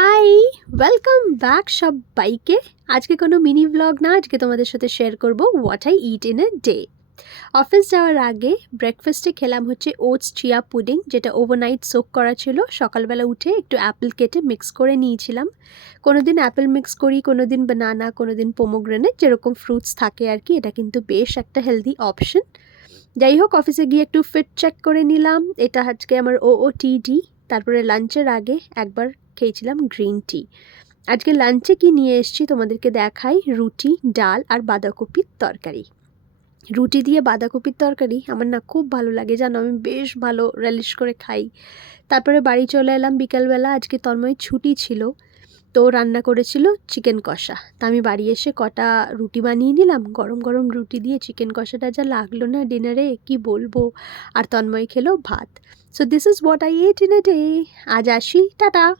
High, welcome back সবাইকে। আজকে কোনো মিনি ব্লগ না, আজকে তোমাদের সাথে শেয়ার করব what I it in a day. Office যাওয়ার আগে ব্রেকফাস্টে খেলাম হচ্ছে ওটস চিয়া পুডিং, যেটা ওভারনাইট সোক করা ছিল। সকালবেলা উঠে একটু অ্যাপেল কেটে মিক্স করে নিয়েছিলাম। কোনো দিন অ্যাপেল মিক্স করি, কোনো দিন বানানা, কোনো দিন পোমোগ্রেনেট, যেরকম ফ্রুটস থাকে আর কি। এটা কিন্তু বেশ একটা হেলদি অপশন। যাই হোক, অফিসে গিয়ে একটু ফিট চেক করে নিলাম। এটা আজকে আমার OOTD। তারপরে লাঞ্চের আগে একবার খেয়েছিলাম গ্রিন টি। আজকে লাঞ্চে কি নিয়ে এসেছি তোমাদেরকে দেখাই। রুটি, ডাল আর বাঁধাকপির তরকারি। রুটি দিয়ে বাঁধাকপির তরকারি আমার না খুব ভালো লাগে, জানো, আমি বেশ ভালো রেলিশ করে খাই। তারপরে বাড়ি চলে এলাম বিকালবেলা। আজকে তন্ময়ের ছুটি ছিল, তো রান্না করেছিল চিকেন কষা। তা আমি বাড়ি এসে কটা রুটি বানিয়ে নিলাম। গরম গরম রুটি দিয়ে চিকেন কষাটা যা লাগলো না ডিনারে, কি বলবো। আর তন্ময় খেলো ভাত। So this is what I ate in a day. আজ আসি, টাটা।